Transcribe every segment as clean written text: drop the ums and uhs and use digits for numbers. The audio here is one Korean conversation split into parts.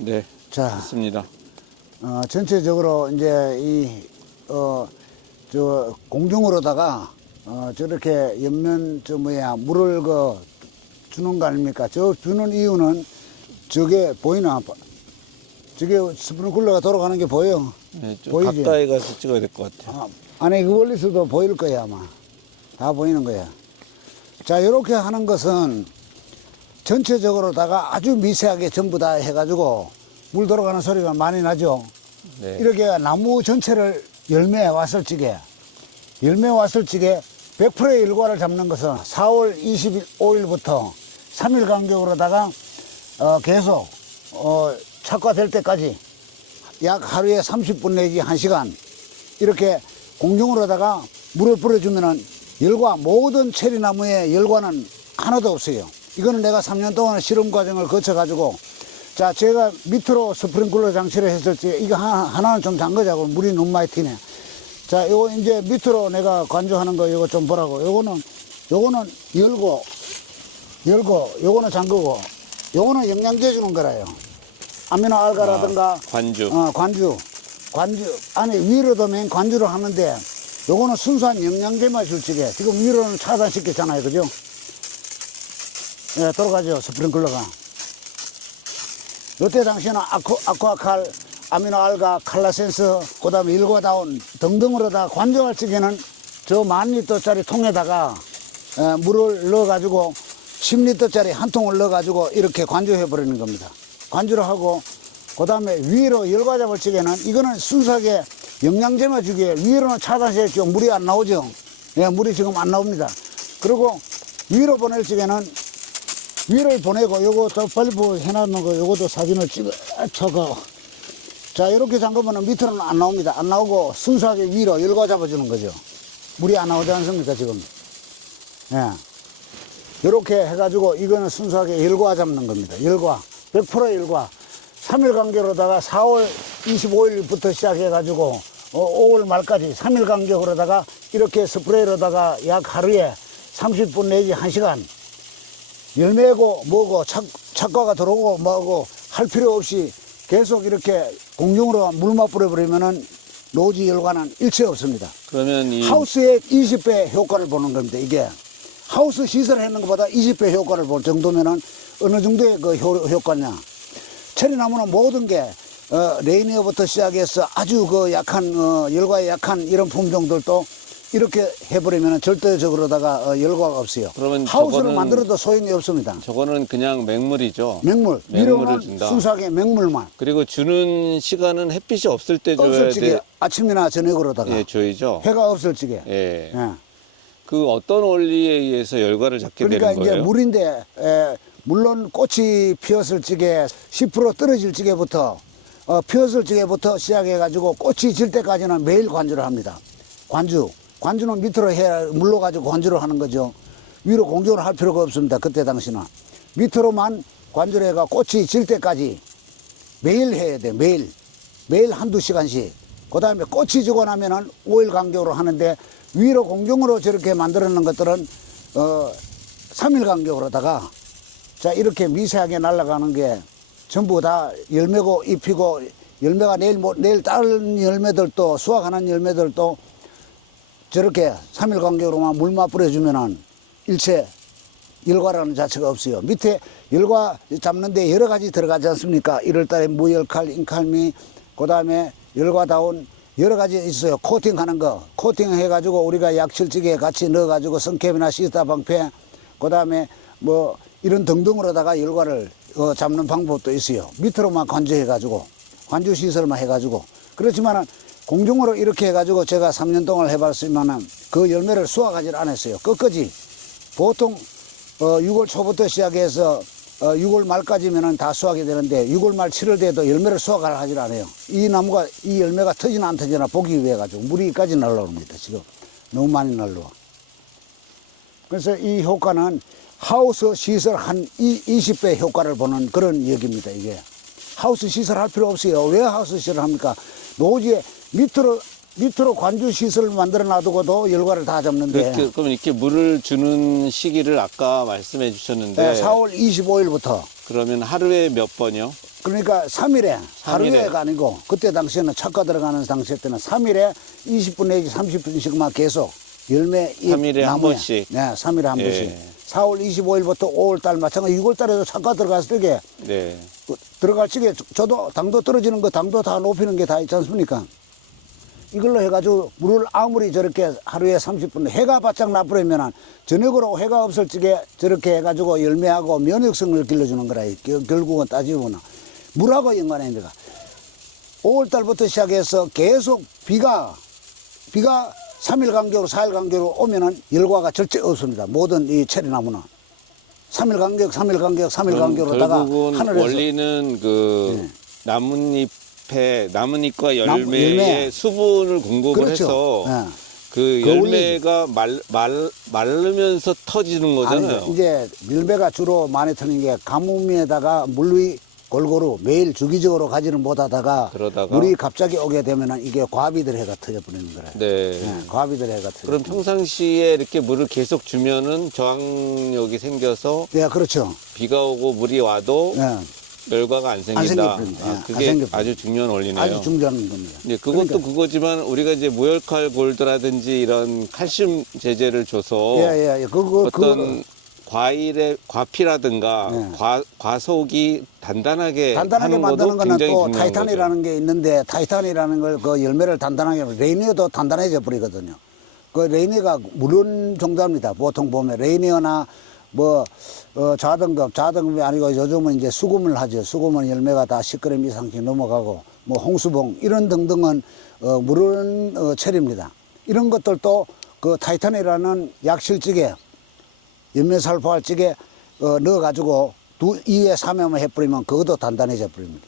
네, 자, 좋습니다. 전체적으로 이제 공중으로다가 저렇게 옆면 물을 주는 거 아닙니까? 저 주는 이유는 저게 보이나? 저게 스프링클러가 돌아가는 게 보여? 네, 좀 보이지? 가까이 가서 찍어야 될 것 같아요. 안에 그 멀리서도 보일 거야, 아마. 다 보이는 거야. 자, 이렇게 하는 것은 전체적으로다가 아주 미세하게 전부 다 해가지고 물 돌아가는 소리가 많이 나죠. 네. 이렇게 나무 전체를 열매 왔을 적에 100%의 일과를 잡는 것은 4월 25일부터 3일 간격으로다가 계속 착과될 때까지 약 하루에 30분 내지 1시간 이렇게 공중으로다가 물을 뿌려주면은 모든 체리나무의 열과는 하나도 없어요. 이거는 내가 3년 동안 실험 과정을 거쳐가지고 자, 제가 밑으로 스프링클러 장치를 했을 때 이거 하나는 좀 잠그자고 물이 너무 많이 튀네. 자, 요거 이제 밑으로 내가 관조하는 거 요거 좀 보라고. 요거는 열고 요거는 잠그고 요거는 영양제 주는 거라요. 아미노 알가라든가 관주. 관주 안에 위로도 맨 관주를 하는데 요거는 순수한 영양제만 줄 적에 지금 위로는 차단시켰잖아요. 그죠? 예, 돌아가죠. 스프링클러가. 요때 당시에는 아쿠아칼, 아미노알가, 칼라센스, 그 다음에 일과다운 등등으로 다 관조할 적에는 저 10,000리터짜리 통에다가 물을 넣어가지고 10리터짜리 한 통을 넣어가지고 이렇게 관조해버리는 겁니다. 관조를 하고, 그 다음에 위로 열과 잡을 적에는 이거는 순수하게 영양제만 주기에 위로는 차단시켰죠. 물이 안 나오죠. 예, 물이 지금 안 나옵니다. 그리고 위로 보낼 적에는 위를 보내고 요것도 발부 해놨는 거 요것도 사진을 찍어쳐가 자 이렇게 잠그면 밑으로는 안 나옵니다. 안 나오고 순수하게 위로 열과 잡아주는 거죠. 물이 안 나오지 않습니까 지금. 예. 이렇게 해가지고 이거는 순수하게 열과 잡는 겁니다. 열과 100%의 열과 3일 간격으로다가 4월 25일부터 시작해가지고 5월 말까지 3일 간격으로다가 이렇게 스프레이로다가 약 하루에 30분 내지 1시간 열매고 뭐고 착과가 들어오고 뭐고 할 필요 없이 계속 이렇게 공중으로 물만 뿌려버리면은 노지 열과는 일체 없습니다. 그러면 이 하우스의 20배 효과를 보는 겁니다. 이게 하우스 시설을 했는 것보다 20배 효과를 볼 정도면은 어느 정도의 그 효과냐. 체리나무는 모든 게 레이니어부터 시작해서 아주 그 약한 열과에 약한 이런 품종들도 이렇게 해버리면 절대적으로다가 열과가 없어요. 그러면 하우스를 만들어도 소용이 없습니다. 저거는 그냥 맹물이죠. 맹물. 맹물을 위로는 준다. 순수하게 맹물만. 그리고 주는 시간은 햇빛이 없을 때 줘야 없을 적에 돼. 아침이나 저녁으로다가 예, 줘야죠. 해가 없을 적에. 예. 예. 그 어떤 원리에 의해서 열과를 잡게 그러니까 되는 이제 거예요? 물인데 물론 꽃이 피었을 적에 10% 떨어질 적에부터 피었을 적에부터 시작해가지고 꽃이 질 때까지는 매일 관주를 합니다. 관주는 밑으로 물로 가지고 관주를 하는 거죠. 위로 공조를 할 필요가 없습니다. 그때 당시는 밑으로만 관주를 해가 꽃이 질 때까지 매일 해야 돼. 매일 한두 시간씩. 그 다음에 꽃이 지고 나면은 5일 간격으로 하는데 위로 공중으로 저렇게 만들어 놓은 것들은 3일 간격으로다가 자 이렇게 미세하게 날아가는 게 전부 다 열매고 잎이고 열매가 내일 따른 열매들도 수확하는 열매들도 저렇게 3일 간격으로만 물만 뿌려주면은 일체 열과라는 자체가 없어요. 밑에 열과 잡는데 여러 가지 들어가지 않습니까? 1월달에 무열칼, 인칼미, 그 다음에 열과다운 여러 가지 있어요. 코팅하는 거. 코팅해가지고 우리가 약실직에 같이 넣어가지고 성캡이나 시스타방패, 그 다음에 뭐 이런 등등으로다가 열과를 잡는 방법도 있어요. 밑으로만 관주해가지고, 관주시설만 해가지고. 그렇지만은 공중으로 이렇게 해가지고 제가 3년 동안 해봤으면은 그 열매를 수확하지 않았어요. 끝까지. 보통 6월 초부터 시작해서 6월 말까지면은 다 수확이 되는데 6월 말 7월 돼도 열매를 수확을 하질 않아요. 이 나무가 이 열매가 터지나 안 터지나 보기 위해 가지고 물이까지 날라옵니다. 지금 너무 많이 날라와. 그래서 이 효과는 하우스 시설 한 20배 효과를 보는 그런 얘기입니다. 이게 하우스 시설 할 필요 없어요. 왜 하우스 시설을 합니까? 노지에 밑으로 관주 시설을 만들어 놔두고도 열과를 다 잡는데. 그럼 이렇게 물을 주는 시기를 아까 말씀해 주셨는데. 네, 4월 25일부터. 그러면 하루에 몇 번이요? 그러니까 3일에 삼일에. 하루에가 아니고 그때 당시에는 착과 들어가는 당시 때는 3일에 20분 내지 30분씩만 계속 열매 잎 3일에 한 나무에, 번씩. 네, 3일에 한 예. 번씩. 4월 25일부터 5월달 마찬가지 6월달에도 착과 들어갔을 때 네. 들어갈 적에 저도 당도 떨어지는 거 당도 다 높이는 게 다 있지 않습니까? 이걸로 해가지고 물을 아무리 저렇게 하루에 30분 해가 바짝 나버리면은 저녁으로 해가 없을 적에 저렇게 해가지고 열매하고 면역성을 길러주는 거라. 결국은 따지고는 물하고 연관합니다. 5월달부터 시작해서 계속 비가 3일 간격으로 4일 간격으로 오면은 열과가 절대 없습니다. 모든 이 체리나무는 3일 간격, 3일 간격, 3일 그럼 간격으로다가 결국은 하늘에서 원리는 그 나뭇잎과 열매에 열매. 수분을 공급을 그렇죠. 해서 예. 그 그 열매가 마르면서 터지는 거잖아요. 아니, 이제 열매가 주로 많이 터는 게 가뭄에다가 물이 골고루 매일 주기적으로 가지는 못하다가 그러다가 물이 갑자기 오게 되면은 이게 과비들해가 터져버리는 거래요. 네. 예, 과비들해가 터져. 그럼 평상시에 이렇게 물을 계속 주면은 저항력이 생겨서 예, 그렇죠. 비가 오고 물이 와도 예, 열과가 안 생긴다. 생깁니다. 예, 안 그게 생깁니다. 아주 중요한 원리네요. 아주 중요한 겁니다. 네, 그것도 그러니까. 그거지만 우리가 이제 무열칼 골드라든지 이런 칼슘 제제를 줘서 예, 그거 어떤 과피라든가 네. 과속이 단단하게 단단하게 하는 만드는 것도 거는 굉장히 또 중요한 타이탄이라는 게 있는데 타이탄이라는 걸 그 열매를 단단하게 하면 레이니어도 단단해져 버리거든요. 그 레이니어가 물론 종자입니다. 보통 보면 레이니어나 뭐 자등급이 아니고 요즘은 이제 수금을 하죠. 수금은 열매가 다 10g 이상씩 넘어가고 뭐 홍수봉 이런 등등은 물은 체리입니다. 이런 것들도 그 타이탄이라는 약실찌개 연면살포할 찌개 넣어가지고 2회 3회만 해버리면 그것도 단단해져 버립니다.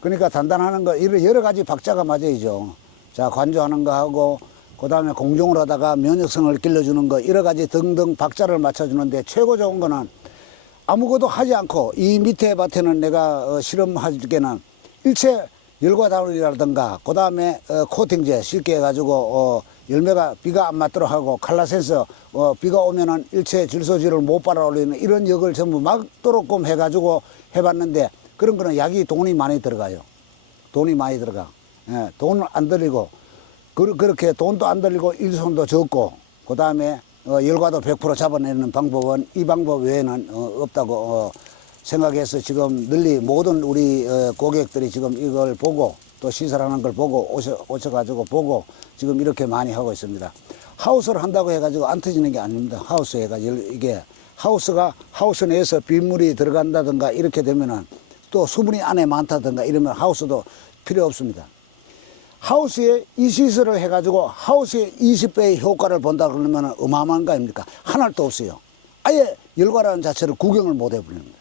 그러니까 단단하는 거 이런 여러 가지 박자가 맞아야죠. 자, 관조하는 거 하고 그 다음에 공종을 하다가 면역성을 길러주는 거 여러 가지 등등 박자를 맞춰주는데 최고 좋은 거는 아무것도 하지 않고 이 밑에 밭에는 내가 실험할 때는 일체 열과다운이라든가 그 다음에 코팅제 쉽게 해가지고 열매가 비가 안 맞도록 하고 칼라센서 비가 오면은 일체 질소지를 못 빨아 올리는 이런 역을 전부 막도록끔 해가지고 해봤는데 그런 거는 약이 돈이 많이 들어가요. 돈이 많이 들어가. 예, 돈을 안 들이고 그렇게 돈도 안 들리고 일손도 적고 그 다음에 열과도 100% 잡아내는 방법은 이 방법 외에는 없다고 생각해서 지금 널리 모든 우리 고객들이 지금 이걸 보고 또 시설하는 걸 보고 오셔가지고 보고 지금 이렇게 많이 하고 있습니다. 하우스를 한다고 해가지고 안 터지는 게 아닙니다. 하우스가 이게 하우스 내에서 빗물이 들어간다든가 이렇게 되면은 또 수분이 안에 많다든가 이러면 하우스도 필요 없습니다. 하우스에 이 시설을 해가지고 하우스에 20배의 효과를 본다 그러면 어마어마한 거 아닙니까? 하나도 없어요. 아예 열과라는 자체를 구경을 못 해버립니다.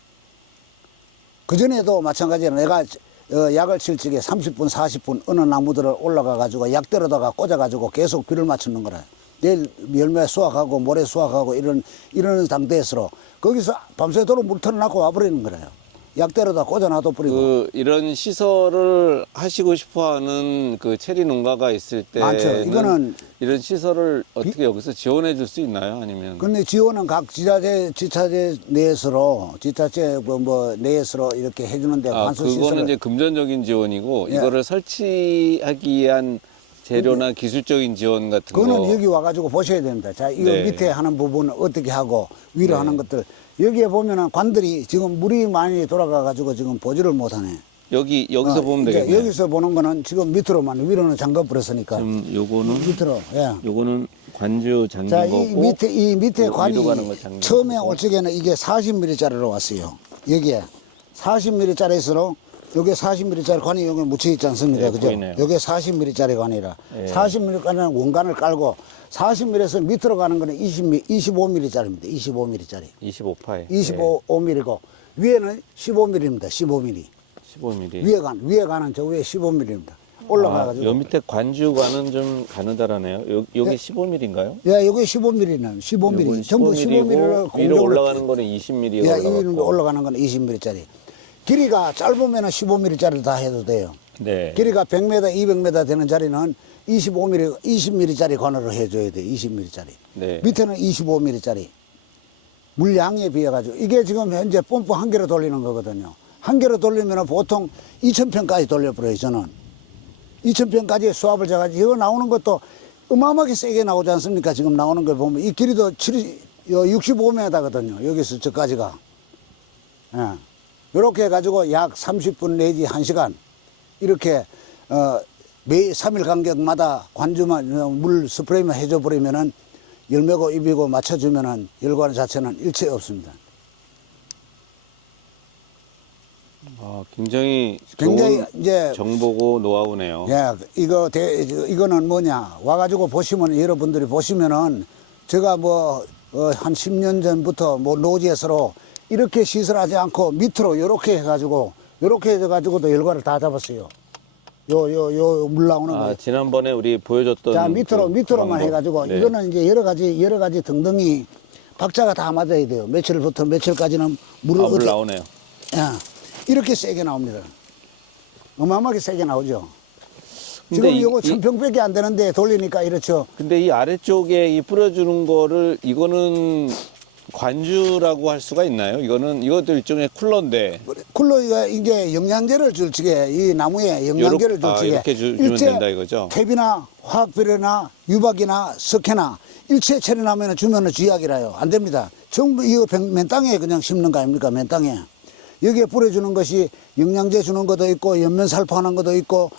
그전에도 마찬가지로 내가 약을 칠 적에 30분, 40분 어느 나무들을 올라가가지고 약대로다가 꽂아가지고 계속 비를 맞추는 거라. 내일 열매 수확하고 모레 수확하고 이런 상태에서 거기서 밤새도록 물 틀어놓고 와버리는 거래요. 약대로다 꽂아놔도 버리고. 이런 시설을 하시고 싶어하는 그 체리 농가가 있을 때 많죠. 이거는 이런 시설을 어떻게 여기서 지원해 줄 수 있나요? 아니면 근데 지원은 각 지자체 내에서로 지자체 뭐 내에서로 이렇게 해주는데 관수 그거는 시설을 이제 금전적인 지원이고 예. 이거를 설치하기 위한 재료나 기술적인 지원 같은 그거는 거 여기 와가지고 보셔야 됩니다. 자, 이거 네. 밑에 하는 부분은 어떻게 하고 위로 네. 하는 것들 여기에 보면은 관들이 지금 물이 많이 돌아가가지고 지금 보지를 못하네. 여기서 보면 이제 되겠네요. 여기서 보는 거는 지금 밑으로만 위로는 잠가 버렸으니까 지금 요거는 밑으로. 예. 요거는 관주 잠긴 자, 거고 이 밑에 관이 위로 가는 거 잠긴 처음에 거고. 올 적에는 이게 40mm짜리로 왔어요. 여기에 40mm짜리에서 여기 40mm짜리 관이 여기 묻혀 있지 않습니까? 네, 그죠? 보이네요. 여기 40mm짜리 관이라 네. 40mm짜리는 원관을 깔고 40mm에서 밑으로 가는 거는 25mm짜리입니다. 25mm짜리. 25파에 25mm고 위에는 15mm입니다. 15mm. 15mm. 위에 가는 저 위에 15mm입니다. 올라가가지고. 요 밑에 관주관은 좀 가느다라네요. 여기 15mm인가요? 예, 여기 15mm는 15mm. 전부 15mm를 위로 올라가는 거는 20mm가 예, 이 올라갔고. 올라가는 건 20mm짜리. 길이가 짧으면 15mm짜리 다 해도 돼요. 네. 길이가 100m, 200m 되는 자리는 20mm짜리 관으로 해줘야 돼요. 20mm짜리. 네. 밑에는 25mm짜리. 물량에 비해 가지고 이게 지금 현재 펌프 한 개로 돌리는 거거든요. 한 개로 돌리면 보통 2,000평까지 돌려버려요, 저는. 2,000평까지 수압을 재가지고, 이거 나오는 것도 어마어마하게 세게 나오지 않습니까? 지금 나오는 걸 보면. 이 길이도 65m거든요. 여기서 저까지가. 예. 이렇게 해가지고 약 30분 내지 1시간. 이렇게, 매 3일 간격마다 관주만, 물 스프레이만 해줘 버리면은 열매고 입이고 맞춰주면은 열관 자체는 일체 없습니다. 굉장히 굉장히 좋은 이제 정보고 노하우네요. 예, 이거는 뭐냐. 와가지고 보시면, 여러분들이 보시면은, 제가 한 10년 전부터 노지에서로 이렇게 시설하지 않고 밑으로 요렇게 해가지고도 열과를 다 잡았어요. 물 나오는 거. 지난번에 우리 보여줬던. 자, 밑으로만 방법. 해가지고, 네. 이거는 이제 여러 가지 등등이 박자가 다 맞아야 돼요. 며칠부터 며칠까지는 물을 물 나오네요. 예. 이렇게 세게 나옵니다. 어마어마하게 세게 나오죠. 근데 지금 이거 1,000평밖에 안 되는데 돌리니까 이렇죠. 근데 이 아래쪽에 이 뿌려주는 거를 이거는 관주라고 할 수가 있나요? 이것도 일종의 쿨러인데. 쿨러가 이게 영양제를 줄 적에, 이 나무에 영양제를 줄 적에 이렇게 주면 된다 이거죠? 탭이나 화학비료나 유박이나 석회나 일체 처리나면 주면은 쥐약이라요. 안 됩니다. 전부 이거 맨 땅에 그냥 심는 거 아닙니까? 맨 땅에. 여기에 뿌려주는 것이 영양제 주는 것도 있고, 연면살포하는 것도 있고,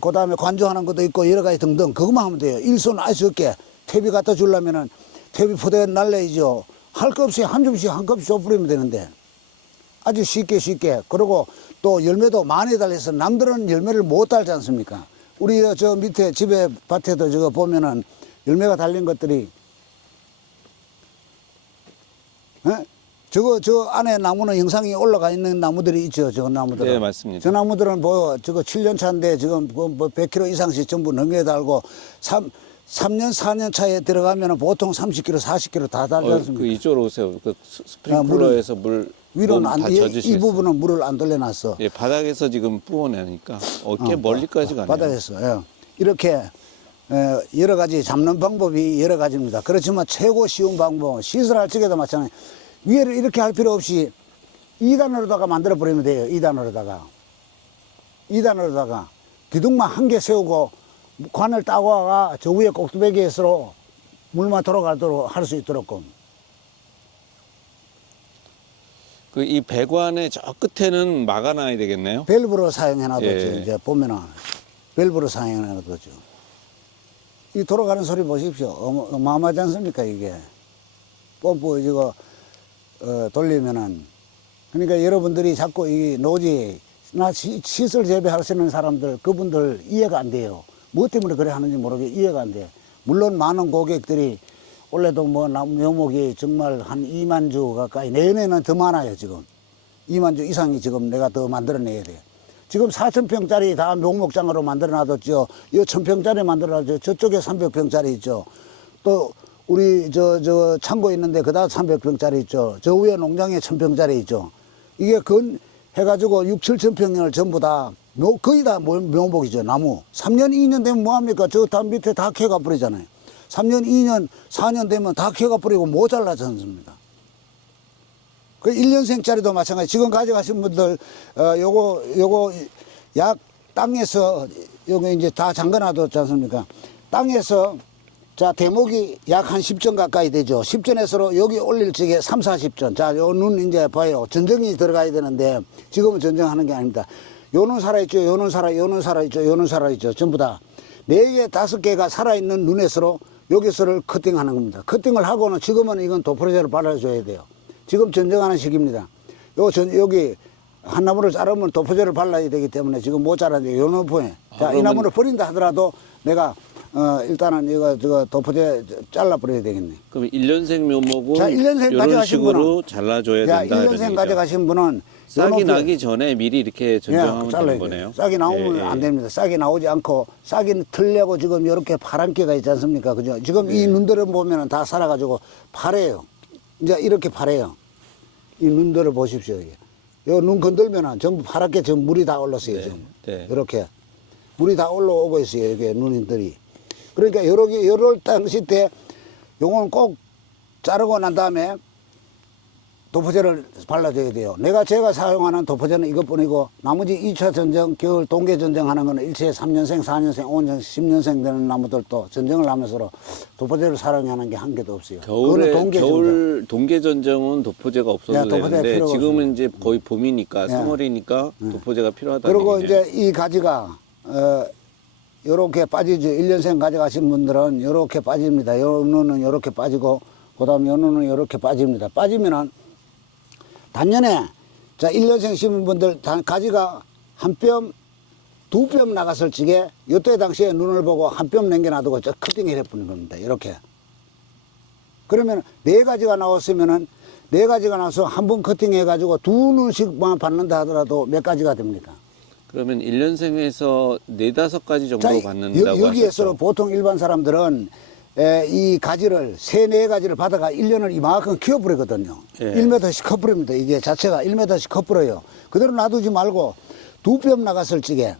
그 다음에 관조하는 것도 있고, 여러 가지 등등. 그것만 하면 돼요. 일손 아주 적게. 탭이 갖다 주려면은 탭이 포대 날려야죠. 할 거 없이 한 줌씩 한 컵씩 뿌리면 되는데. 아주 쉽게. 그리고 또 열매도 많이 달려서 남들은 열매를 못 달지 않습니까? 우리 저 밑에 집에 밭에도 저거 보면은 열매가 달린 것들이, 저 안에 나무는 영상이 올라가 있는 나무들이 있죠. 저 나무들은. 네, 맞습니다. 저 나무들은 저거 7년 차인데 지금 100kg 이상씩 전부 넘게 달고 3년, 4년 차에 들어가면 보통 30kg, 40kg 다 달지 않습니까? 이쪽으로 오세요. 스프링클러에서 물 위로는 다 이 젖으시겠어요. 부분은 물을 안 돌려놨어. 예, 바닥에서 지금 부어내니까 꽤 멀리까지 가네요. 바닥에서. 예. 이렇게 여러 가지 잡는 방법이 여러 가지입니다. 그렇지만 최고 쉬운 방법은 시설할 적에도 마찬가지. 위에를 이렇게 할 필요 없이 2단으로다가 만들어 버리면 돼요. 2단으로다가 기둥만 한 개 세우고 관을 따고 와가 저 위에 꼭두배기에서 물만 돌아가도록 할 수 있도록. 이 배관의 저 끝에는 막아놔야 되겠네요. 밸브로 사용해놔도 예. 이제 보면은 밸브로 사용해놔도 이 돌아가는 소리 보십시오. 어마어마하지 않습니까 이게. 펌프 이거 돌리면은. 그러니까 여러분들이 자꾸 이 노지나 시설 재배하시는 사람들, 그분들 이해가 안 돼요. 뭐 때문에 그래 하는지 모르게 이해가 안 돼. 물론 많은 고객들이 원래도 나무 묘목이 정말 한 2만 주 가까이, 내년에는 더 많아요 지금. 2만 주 이상이 지금 내가 더 만들어내야 돼. 지금 4,000평짜리 다 묘목장으로 만들어놔뒀죠. 이 1,000평짜리 만들어놨죠. 저쪽에 300평짜리 있죠. 또 우리 저 창고 있는데 그다음 300평짜리 있죠. 저 위에 농장에 1,000평짜리 있죠. 이게 해가지고 6, 7,000평을 전부 다 거의 다 묘목이죠. 나무. 3년, 2년 되면 뭐합니까? 저 다 밑에 다 캐가 버리잖아요. 3년, 2년, 4년 되면 다 캐가 버리고 모자라지 않습니다. 그 1년생짜리도 마찬가지. 지금 가져가신 분들, 요거 약 땅에서, 요거 이제 다 잠가놔뒀지 않습니까? 땅에서, 자, 대목이 약 한 10전 가까이 되죠. 10전에서 여기 올릴 적에 3, 40전. 자, 요 눈 이제 봐요. 전정이 들어가야 되는데, 지금은 전정하는 게 아닙니다. 요는 살아있죠. 요는 살아있죠. 요는 살아있죠. 전부 다. 4개, 5개가 살아있는 눈에서로 여기서를 커팅하는 겁니다. 커팅을 하고는 지금은 이건 도프로제를 발라줘야 돼요. 지금 전정하는 시기입니다. 여기 한 나무를 자르면 도프제를 발라야 되기 때문에 지금 못 자라는데 요 나무에. 자, 이 나무를 버린다 하더라도 내가 일단은 이거 도프제 잘라버려야 되겠네. 그럼 1년생 묘목은 자, 1년생 이런 가져가신 식으로 잘라줘야 자, 된다. 1년생 가져가신 분은 싹이 나기 전에 미리 이렇게 전정하면 되는 거네요. 싹이 나오면 안 됩니다. 싹이 나오지 않고 싹이 틀려고 지금 이렇게 파란기가 있지 않습니까? 그죠? 지금 이 눈들을 보면은 다 살아가지고 파래요. 이제 이렇게 파래요. 이 눈들을 보십시오. 이게. 요 눈 건들면은 전부 파랗게 지금 물이 다 올랐어요. 지금. 이렇게. 물이 다 올라오고 있어요. 이게 눈들이. 그러니까 요럴 당시 때 요거는 꼭 자르고 난 다음에 도포제를 발라줘야 돼요. 제가 사용하는 도포제는 이것뿐이고 나머지 2차 전쟁, 겨울 동계 전쟁 하는 거는 일체 3년생, 4년생, 5년생, 10년생 되는 나무들도 전쟁을 하면서 도포제를 사용하는 게 한 개도 없어요. 겨울에 그거는 겨울 동계 전쟁은 도포제가 없어도 네, 도포제가 되는데 필요가 지금은 이제 거의 봄이니까 네. 3월이니까 도포제가 필요하다. 그리고 이제 이 가지가 요렇게 빠지죠. 1년생 가져가신 분들은 요렇게 빠집니다. 요 눈은 요렇게 빠지고 그다음에 요 눈은 요렇게 빠집니다. 빠지면은 단년에 자 1년생 심은 분들 가지가 한 뼘, 두 뼘 나갔을 적에 요때 당시에 눈을 보고 한 뼘 남겨놔두고 저 커팅을 해보는 겁니다. 이렇게. 그러면 네 가지가 나왔으면은 네 가지가 나와서 한 번 커팅해가지고 두 눈씩만 받는다 하더라도 몇 가지가 됩니까? 그러면 1년생에서 4-5가지 정도 자, 받는다고 여기에서 하셨죠? 보통 일반 사람들은 이 가지를 3-4가지를 받아가 1년을 이만큼 키워버리거든요. 예. 1m씩 커버립니다. 이게 자체가 1m씩 커버려요. 그대로 놔두지 말고 두 뼘 나갔을 적에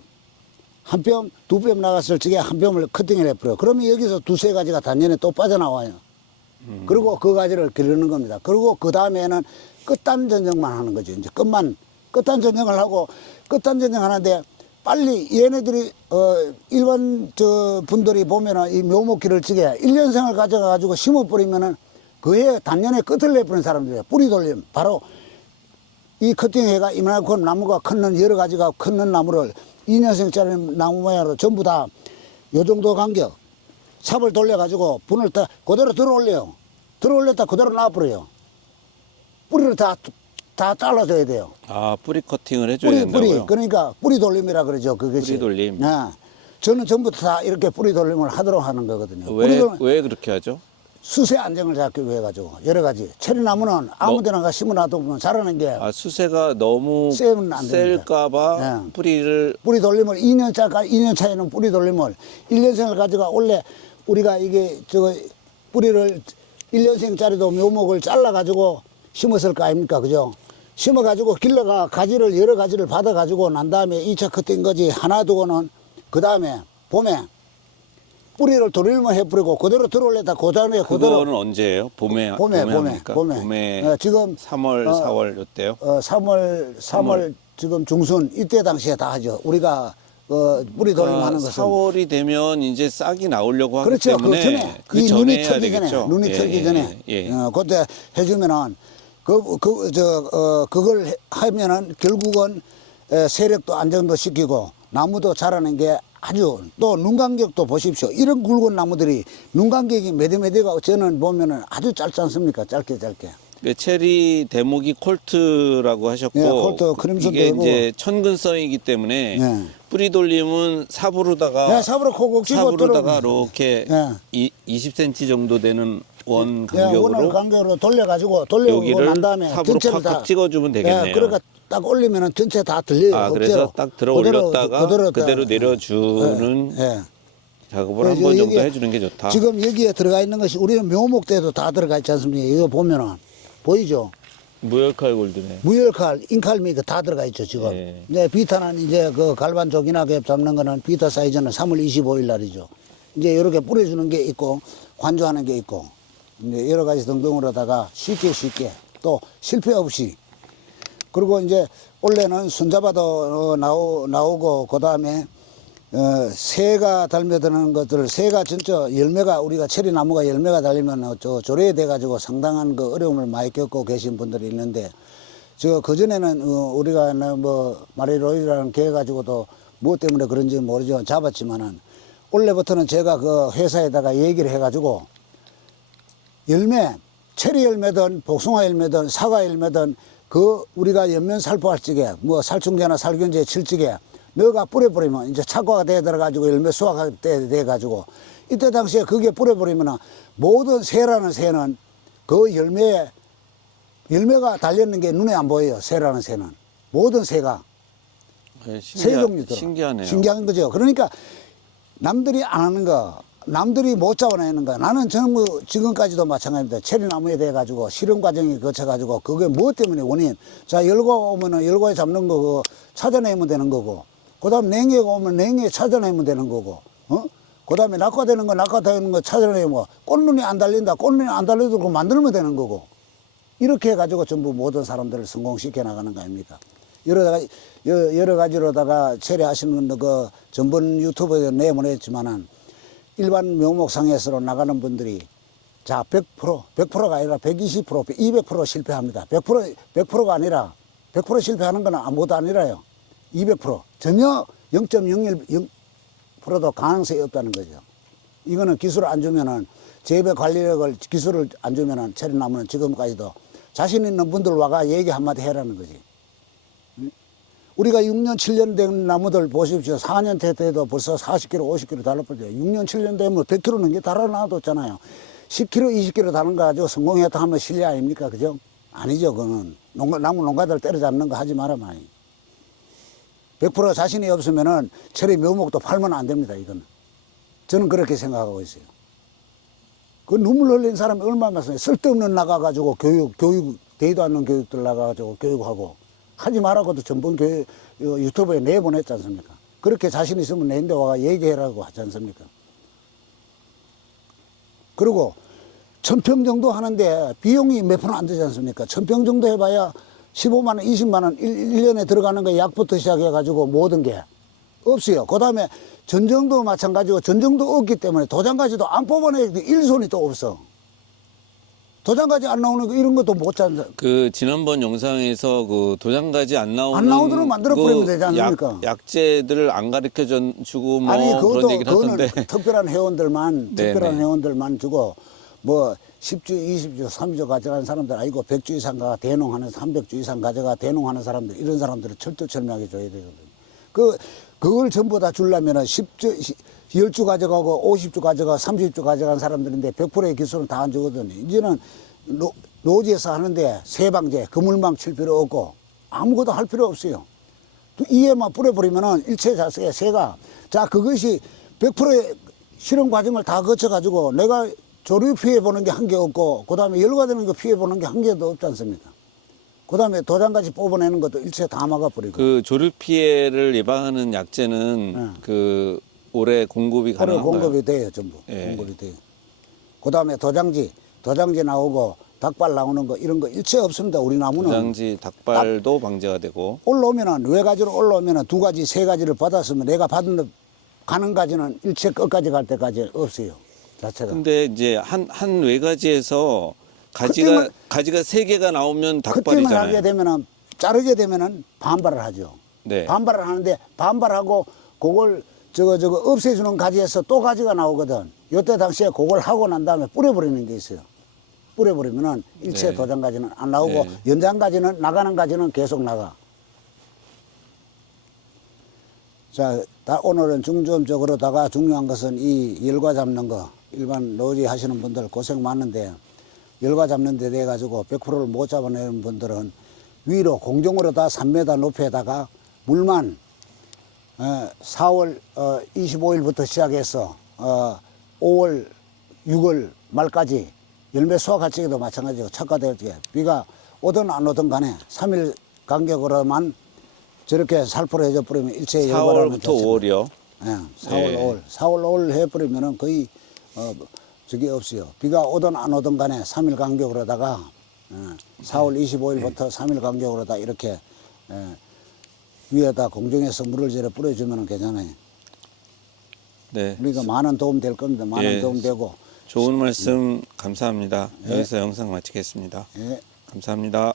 한 뼘, 두 뼘 나갔을 적에 한 뼘을 커팅을 해버려요. 그러면 여기서 2-3가지가 단년에 또 빠져나와요. 그리고 그 가지를 기르는 겁니다. 그리고 그 다음에는 끝단 전쟁만 하는 거죠. 이제 끝단 전쟁을 하고 끝단 전쟁 하는데 빨리 얘네들이 일반 분들이 보면은 이 묘목기를 찌게 1년생을 가져가지고 심어버리면은 그해 단년에 끝을 내버리는 사람들이에요. 뿌리 돌림. 바로 이 커팅해가 이만큼 나무가 컸는 여러 가지가 컸는 나무를 2년생짜리 나무 모양으로 전부 다 요 정도 간격 삽을 돌려가지고 분을 다 그대로 들어올려요. 들어올렸다 그대로 놔버려요. 뿌리를 다 잘라줘야 돼요. 아, 뿌리 커팅을 해줘야 된다고요? 그러니까 뿌리 돌림이라 그러죠. 그것이. 뿌리 돌림. 네. 저는 전부 다 이렇게 뿌리 돌림을 하도록 하는 거거든요. 왜 그렇게 하죠? 수세 안정을 잡기 위해 가지고 여러 가지. 체리나무는 아무데나 가 심어놔도 보면 자라는 게 아, 수세가 너무 세면 안 됩니다. 셀까봐 네. 뿌리 돌림을 2년 차에는 뿌리 돌림을 1년생을 가져가 원래 우리가 이게 뿌리를 1년생짜리도 묘목을 잘라 가지고 심었을 거 아닙니까? 그죠? 심어 가지고 길러가 가지를 여러 가지를 받아 가지고 난 다음에 2차 커팅 거지 하나 두고는 그 다음에 봄에 뿌리를 돌림을 해버리고 그대로 들어올렸다 그 다음에 그대로 그거는 언제예요? 봄에 합니까? 봄에 지금 3월, 4월 요때요? 3월 지금 중순 이때 당시에 다 하죠. 우리가 뿌리 돌림하는 것은 4월이 되면 이제 싹이 나오려고 하기 그렇죠. 때문에 이 전에 눈이 해야 털기 되겠죠. 전에 눈이 털기 전에 그때 해주면은 그걸 하면은 결국은 세력도 안정도 시키고 나무도 자라는 게 아주 또 눈 간격도 보십시오. 이런 굵은 나무들이 눈 간격이 몇 메디가 저는 보면은 아주 짧지 않습니까? 짧게. 그 체리 대목이 콜트라고 하셨고 예, 콜트, 크림슨도 이게 되고. 이제 천근성이기 때문에 예. 뿌리 돌림은 삽으로다가 네, 삽으로 콕콕 집어 삽으로다가 뚫으면. 이렇게 예. 20cm 정도 되는 원 예, 원을 간격으로 간격으로 돌려가지고 돌려오고 여기를 난 다음에 삽으로 전체를 팍팍 찍어주면 되겠네요. 예, 그러니까 딱 올리면은 전체 다 들려요. 아, 그래서 억지로. 딱 들어 올렸다가 그대로 그대로 내려주는 예. 작업을 한 그래서 번 정도 여기에 해주는 게 좋다. 지금 여기에 들어가 있는 것이 우리는 묘목대도 다 들어가 있지 않습니까? 이거 보면은 보이죠? 무열칼 골드네. 무열칼, 인칼미 다 들어가 있죠 지금. 예. 이제 비타는 이제 그 갈반 조기나게 잡는 거는 비타 사이즈는 3월 25일 날이죠. 이제 이렇게 뿌려주는 게 있고 관조하는 게 있고 이제 여러 가지 등등으로다가 쉽게 또 실패 없이 그리고 이제 원래는 손잡아도 나오고 그 다음에 새가 달며드는 것들, 새가 진짜 열매가 우리가 체리 나무가 열매가 달리면 조례에 돼 가지고 상당한 그 어려움을 많이 겪고 계신 분들이 있는데 그 전에는 우리가 뭐 마리로이라는 개 가지고도 무엇 때문에 그런지 모르지만 잡았지만은 원래부터는 제가 그 회사에다가 얘기를 해 가지고 열매, 체리 열매든 복숭아 열매든 사과 열매든 그 우리가 옆면 살포할 적에 뭐 살충제나 살균제 칠 적에 너가 뿌려버리면 이제 착과가 돼 들어가지고 열매 수확할 때 돼가지고 이때 당시에 그게 뿌려버리면 모든 새라는 새는 그 열매가 달렸는 게 눈에 안 보여요. 새라는 새는 모든 새가 새 종류들 신기하네요. 신기한 거죠. 그러니까 남들이 안 하는 거, 남들이 못 잡아내는 거. 나는 전부 지금까지도 마찬가지입니다. 체리나무에 대해 가지고 실험 과정이 거쳐 가지고 그게 무엇 때문에 원인. 자, 열과 오면은 열과에 잡는 거 찾아내면 되는 거고. 그다음 냉해가 오면 냉해 찾아내면 되는 거고. 그다음에 낙화되는 거 찾아내면 꽃눈이 안 달린다. 꽃눈이 안 달리도록 만들면 되는 거고. 이렇게 해가지고 전부 모든 사람들을 성공시켜 나가는 거 아닙니까? 여러 가지로다가 처리하시는 그 전번 유튜브에 내보냈지만은 일반 묘목상에서 나가는 분들이 자, 100%가 아니라 120%, 200% 실패합니다. 100%가 아니라 100% 실패하는 건 아무것도 아니라요. 200% 전혀 0.01%도 가능성이 없다는 거죠. 이거는 기술을 안 주면은 재배 관리력을 기술을 안 주면은 체리나무는 지금까지도 자신 있는 분들 와가 얘기 한마디 해라는 거지. 우리가 6년, 7년 된 나무들 보십시오. 4년 돼도 벌써 40kg, 50kg 달라버려요. 6년, 7년 되면 100kg 넘게 달아놔뒀잖아요. 10kg, 20kg 다는 거 가지고 성공했다 하면 실례 아닙니까? 그죠? 아니죠. 그거는. 나무 농가들 때려잡는 거 하지 마라, 많이. 100% 자신이 없으면은 체리 묘목도 팔면 안 됩니다, 이거는. 저는 그렇게 생각하고 있어요. 그 눈물 흘린 사람이 얼마나 많습니까? 쓸데없는 나가가지고 교육, 되지도 않는 교육들 나가가지고 교육하고 하지 말라고도 전번 유튜브에 내보냈지 않습니까? 그렇게 자신 있으면 내인데 와가 얘기해라고 하지 않습니까? 그리고 1000평 정도 하는데 비용이 몇 푼 안 되지 않습니까? 1000평 정도 해봐야 15만 원, 20만 원 1년에 들어가는 거 약부터 시작해가지고 모든 게 없어요. 그 다음에 전정도 마찬가지고 전정도 없기 때문에 도장가지도 안 뽑아내기 일손이 또 없어. 도장가지 안 나오는 거 이런 것도 못 찾아. 그 지난번 영상에서 그 도장가지 안 나오도록 만들어 버리면 되지 않습니까? 약재들을 안 가르쳐 주고 뭐 아니 그런 얘기를 그거는 하던데. 특별한 회원들만 네, 특별한 네. 회원들만 주고 뭐 10주, 20주, 30주 가져가는 사람들 아니고 100주 이상 가 대농하는 300주 이상 가져가 대농하는 사람들 이런 사람들을 철두철미하게 줘야 되거든요. 그걸 전부 다 주려면은 10주 가져가고 50주 가져가 30주 가져간 사람들인데 100%의 기술은 다 안 주거든요. 이제는 노지에서 하는데 세방제, 그물망 칠 필요 없고 아무것도 할 필요 없어요. 이에만 뿌려버리면은 일체 자체의 새가 자 그것이 100%의 실험 과정을 다 거쳐가지고 내가 조류 피해 보는 게 한 개 없고 그 다음에 열과되는 거 피해 보는 게 한 개도 없지 않습니까? 그 다음에 도장까지 뽑아내는 것도 일체 다 막아버리고. 그 조류 피해를 예방하는 약재는 네. 그 올해 공급이 올해 가능한가요? 공급이 돼요, 전부. 예. 공급이 돼요. 그 다음에 도장지 나오고 닭발 나오는 거 이런 거 일체 없습니다. 우리 나무는. 도장지 닭발도 방제가 되고. 올라오면은 외가지로 올라오면은 2가지, 3가지를 받았으면 내가 받는 가는 가지는 일체 끝까지 갈 때까지 없어요. 자체가. 근데 이제 한 외가지에서 그때만- 가지가 3개가 나오면 그때만 닭발이잖아요. 하게 되면은 자르게 되면은 반발을 하죠. 네. 반발을 하는데 반발하고 그걸 저거 없애주는 가지에서 또 가지가 나오거든. 요때 당시에 그걸 하고 난 다음에 뿌려버리는 게 있어요. 뿌려버리면은 일체 네. 도장 가지는 안 나오고 네. 연장 가지는 나가는 가지는 계속 나가. 자, 오늘은 중점적으로다가 중요한 것은 이 열과 잡는 거. 일반 노지 하시는 분들 고생 많은데 열과 잡는 데 돼 가지고 100%를 못 잡아내는 분들은 위로 공정으로 다 3m 높이에다가 물만 4월 25일부터 시작해서 5월 6월 말까지 열매 수확할 적에도 마찬가지고 착과될 때 비가 오든 안 오든 간에 3일 간격으로만 저렇게 살포를 해줘 버리면 일체 열과라는 4월부터 5월이요. 예, 4월 5월 해버리면은 거의 저게 없어요. 비가 오든 안 오든 간에 3일 간격으로다가 4월 25일부터 3일 간격으로다 이렇게 위에다 공정에서 물을 저래 뿌려주면 괜찮아요. 네. 우리가 많은 도움 될 겁니다. 많은 예. 도움 되고. 좋은 말씀 감사합니다. 여기서 영상 마치겠습니다. 예. 감사합니다.